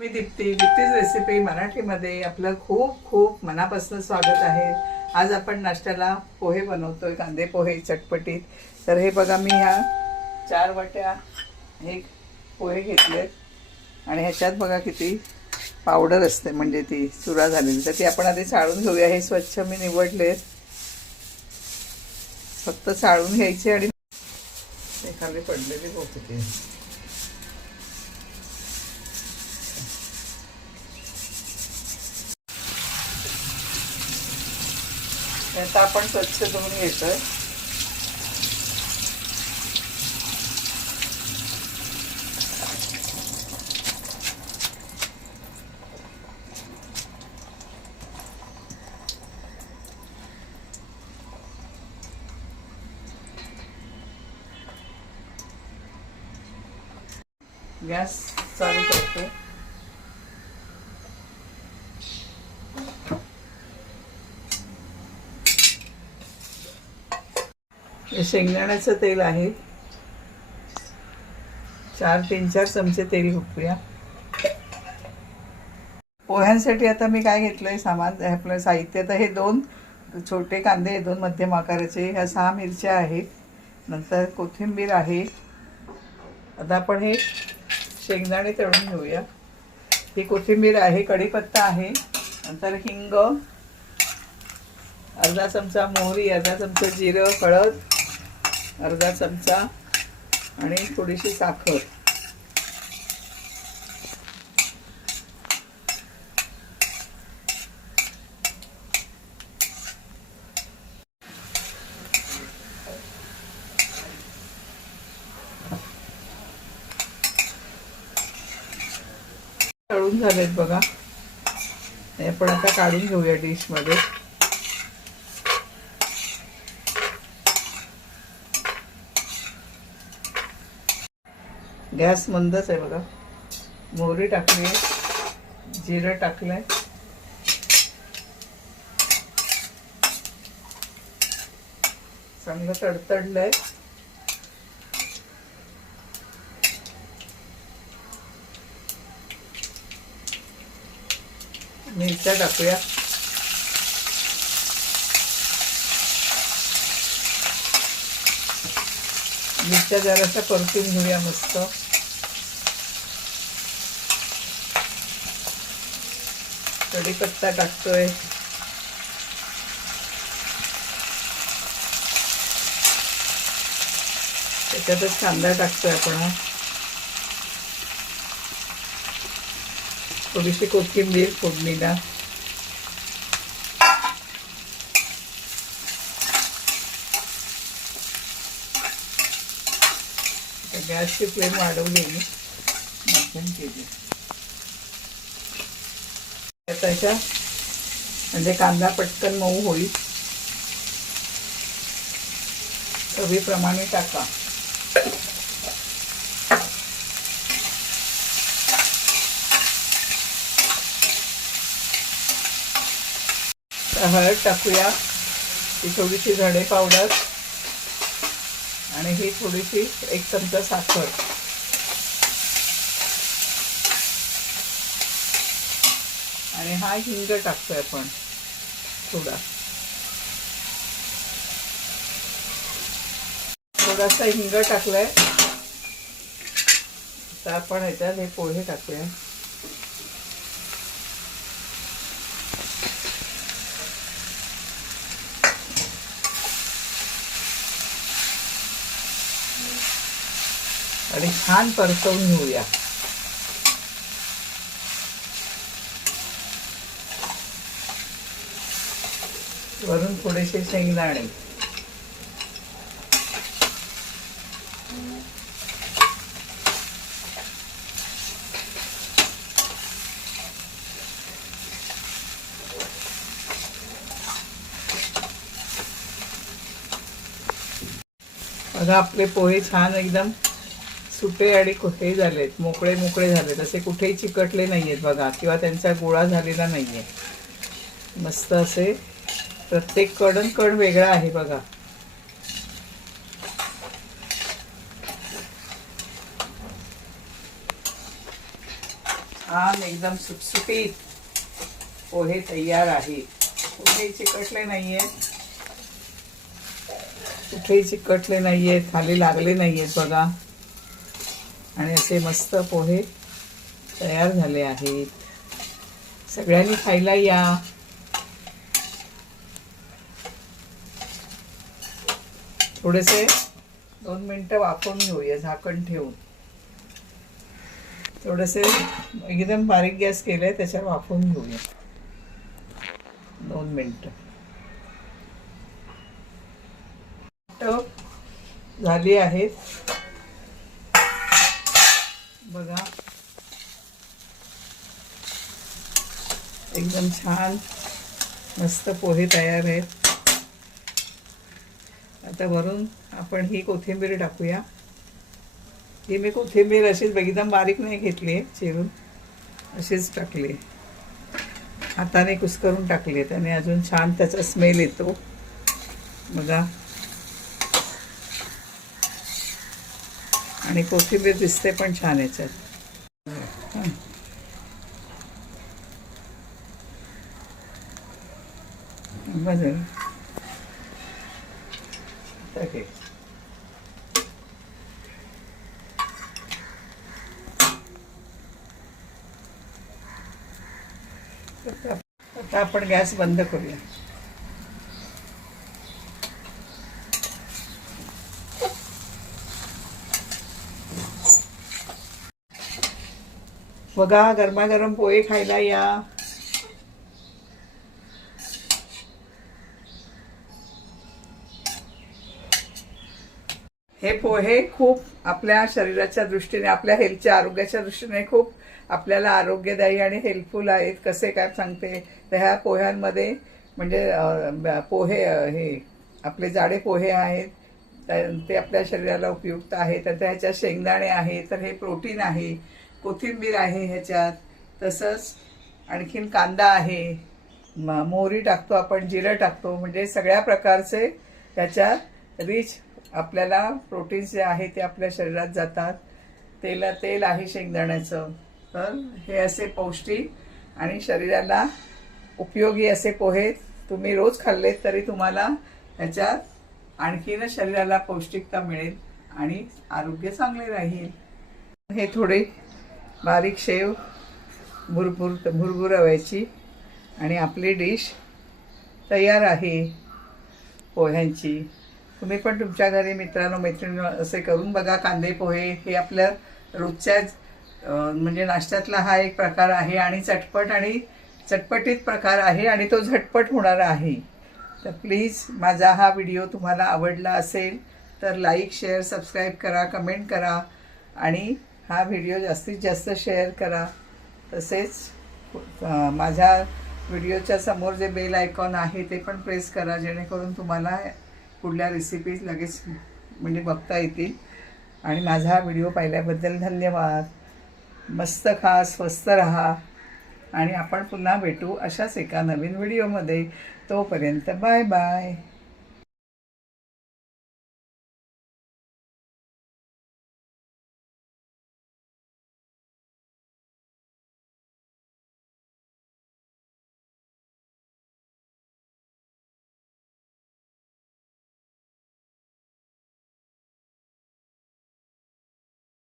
मी Deepti दीप्तीज recipe मराठीमध्ये आपलं खूप खूप मनापासून स्वागत आहे. आज आपण नाश्त्याला पोहे बनवतोय कांदे पोहे चटपटीत. तर हे बघा मी ह्या चार वाट्या हे पोहे घेतलेत. आणि ह्याच्यात बघा किती पावडर असते म्हणजे ती चुरा झालेली. तर ती आपण आधी चाळून घेऊया. हे स्वच्छ मी निवडले फक्त चाळून घ्यायचे आणि ते खाली पडलेली बघ आता आपण स्वच्छ धुवून घेतोय. गॅस चालू करतो. हे शेंगदाण्याचं तेल आहे. चार तीन चार चमचे तेल घुपूया पोह्यांसाठी आता मी काय घेतलंय सामान आपलं साहित्य तर हे दोन छोटे कांदे दोन मध्यम आकाराचे ह्या सहा मिरच्या आहेत. नंतर कोथिंबीर आहे. आता आपण हे शेंगदाणे तळून घेऊया. ही कोथिंबीर आहे कढीपत्ता आहे. नंतर हिंग अर्धा चमचा मोहरी अर्धा चमचा जिरं हळद अर्धा चमचा आणि थोडीशी साखर. तळून झालेत बघा. हे आपण आता काढून घेऊया डिशमध्ये. गॅस मंदच आहे बघा. मोहरी टाकली आहे जिरं आहे चांगलं तडतडलंय. मिरच्या टाकूया. मिरच्या जरासा परतून घेऊया मस्त. कढीपत्ता टाकतोय. त्याच्यातच कांदा टाकतोय आपण थोडीशी कोथिंबीर फोडणीला. गॅसची फ्लेम वाढवली मी. मध्यम केली. त्याच्या म्हणजे कांदा पटकन मऊ होईल. चवीप्रमाणे टाका. हळद टाकूया. ही थोडीशी झडे पावडर. आणि ही थोडीशी एक चमचा साखर. आणि हा हिंग टाकतोय आपण. थोडा. थोडासा हिंग टाकलाय. तर आपण याच्यात हे पोहे टाकूया. आणि छान परतवून घेऊया. थोडेसे शेंगदाणे. बघा आपले पोहे छान एकदम सुटे आणि हे झालेत. मोकळे मोकळे झालेत. असे कुठेही चिकटले नाही आहेत बघा किंवा त्यांचा गोळा झालेला नाही आहे मस्त असे प्रत्येक कडन कण वेगळा आहे बघा. छान एकदम सुटसुटीत पोहे तयार आहे. कुठेही चिकटले नाहीये. कुठेही चिकटले नाहीये खाली लागले नाहीयेत बघा. आणि असे मस्त पोहे तयार झाले आहेत. सगळ्यांनी खायला या. थोडेसे दोन मिनटं वाफवून घेऊया झाकण ठेवून. थोडेसे एकदम बारीक गॅस केलाय त्याच्यावर वाफवून घेऊया. दोन मिनटं. झाली आहेत. बघा. एकदम छान मस्त पोहे तयार आहेत. आता वरून आपण ही कोथिंबीर टाकूया. ही मी कोथिंबीर अशीच एकदम बारीक नाही घेतली आहे चिरून. अशीच टाकली. आहे. हाताने कुस्करून टाकली आहे. त्याने अजून छान त्याचा स्मेल येतो. बघा. आणि कोथिंबीर दिसते पण छान याच्यात. बरं Okay. आता आता आपण गॅस बंद करूया बघा गरमागरम पोहे खायला या हे पोहे खूप आपल्या शरीराच्या दृष्टीने आपल्या हेल्थच्या आरोग्याच्या दृष्टीने खूप आपल्याला आरोग्यदायी आणि हेल्पफुल आहेत. कसे काय सांगते? तर ह्या पोह्यांमध्ये म्हणजे ब- पोहे हे आपले जाडे पोहे आहेत. तर ते आपल्या शरीराला उपयुक्त आहे तर ह्याच्यात शेंगदाणे आहे तर हे प्रोटीन आहे. कोथिंबीर आहे ह्याच्यात. तसंच आणखीन कांदा आहे. म- मोहरी टाकतो आपण जिरं टाकतो. म्हणजे सगळ्या प्रकारचे ह्याच्यात रिच आपल्याला प्रोटीन्स जे आहे ते आपल्या शरीरात जातात. तेला तेल आहे शेंगदाण्याचं. तर हे असे पौष्टिक आणि शरीराला उपयोगी असे पोहे तुम्ही रोज खाल्लेत तरी तुम्हाला ह्याच्यात आणखीन शरीराला पौष्टिकता मिळेल आणि आरोग्य चांगले राहील. हे थोडे बारीक शेव भुरभुर भुरभुरवायची आणि आपली डिश तयार आहे पोह्यांची. तुम्ही पण तुमच्या घरी मित्रांनो मैत्रिणी असे करून बघा कांदे पोहे. हे आपल्या रोजच्या म्हणजे नाश्त्यातला हा एक प्रकार आहे आणि चटपट आणि चटपटीत प्रकार आहे आणि तो झटपट होणारा आहे. तर प्लीज माझा हा व्हिडिओ तुम्हाला आवडला असेल तर लाईक शेअर सबस्क्राईब करा कमेंट करा आणि हा व्हिडिओ जास्तीत जास्त शेअर करा. तसेच माझ्या व्हिडिओच्या समोर जे बेल आयकॉन आहे ते पण प्रेस करा जेणेकरून तुम्हाला पुढल्या रेसिपीज लगेच म्हणजे बघता येतील. आणि माझा हा व्हिडिओ पाहिल्याबद्दल धन्यवाद. मस्त खा स्वस्त राहा. आणि आपण पुन्हा भेटू अशाच एका नवीन व्हिडिओमध्ये तोपर्यंत बाय बाय